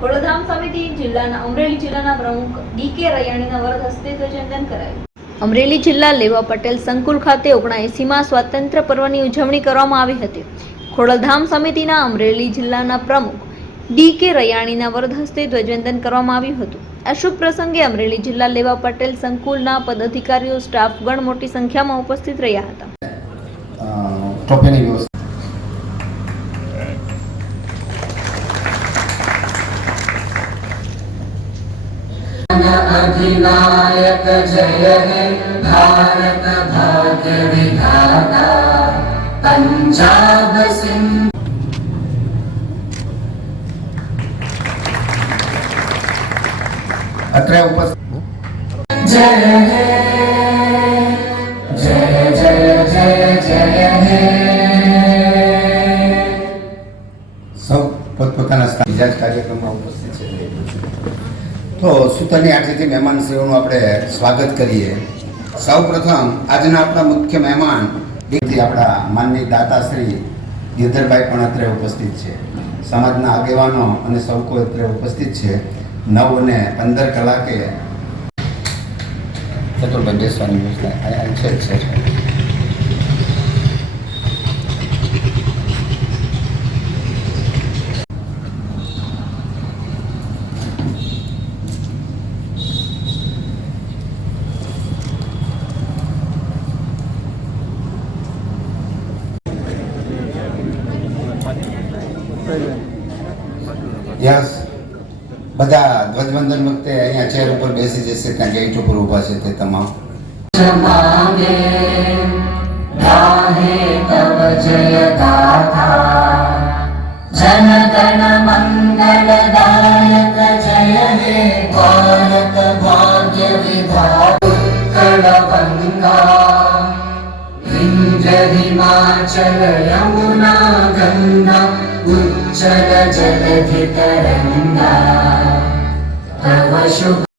ખોડધામ સમિતિ જિલ્લાના અમરેલી જિલ્લાના પ્રમુખ ડી કે રૈયાણીના વરદ હસ્તે ધ્વજવંદન કરાયું. અમરેલી જિલ્લા લેવા પટેલ સંકુલ ખાતે ઓગણએંસીમાં સ્વાતંત્ર્ય પર્વની ઉજવણી કરવામાં આવી હતી. ખોડલધામ સમિતિના અમરેલી જિલ્લાના પ્રમુખ ડી કે રૈયાણીના વરદ હસ્તે ધ્વજવંદન કરવામાં આવ્યું હતું. આ શુભ પ્રસંગે અમરેલી જિલ્લા લેવા પટેલ સંકુલના પદાધિકારીઓ, સ્ટાફગણ મોટી સંખ્યામાં ઉપસ્થિત રહ્યા હતા. अधिनायक जय हे भारत भाग्य विधाता पंजाब सिंह અત્રે ઉપસ્થિત जय हे जय जय जय जय हे સૌ પોતપોતાના સ્થાન બીજા જ કાર્યક્રમમાં ઉપસ્થિત છે તે સૂતરની આરતીથી મહેમાનશ્રીઓનું આપણે સ્વાગત કરીએ. સૌ પ્રથમ આજના આપણા મુખ્ય મહેમાન આપણા માનની દાતાશ્રી ગિરધરભાઈ પણ અત્રે ઉપસ્થિત છે. સમાજના આગેવાનો અને સૌ કોઈ અત્રે ઉપસ્થિત છે. નવ અને પંદર કલાકે ચતુર્ભુજ બેસવાની વ્યવસ્થા આ- આ છે. યસ બધા ધ્વજવંદન વખતે અહીંયા ચેર ઉપર બેસી જશે ત્યાં ગેટ ઉપર ઊભા છે તે તમામ मांगे गाहे तव जय गाथा जन गण मंगल दायक जय हे भारत भाग्य विधाता कलवंगा विंध्य हिमाचल यमुना गंगा चल जलधितरङ्गा तव शुभ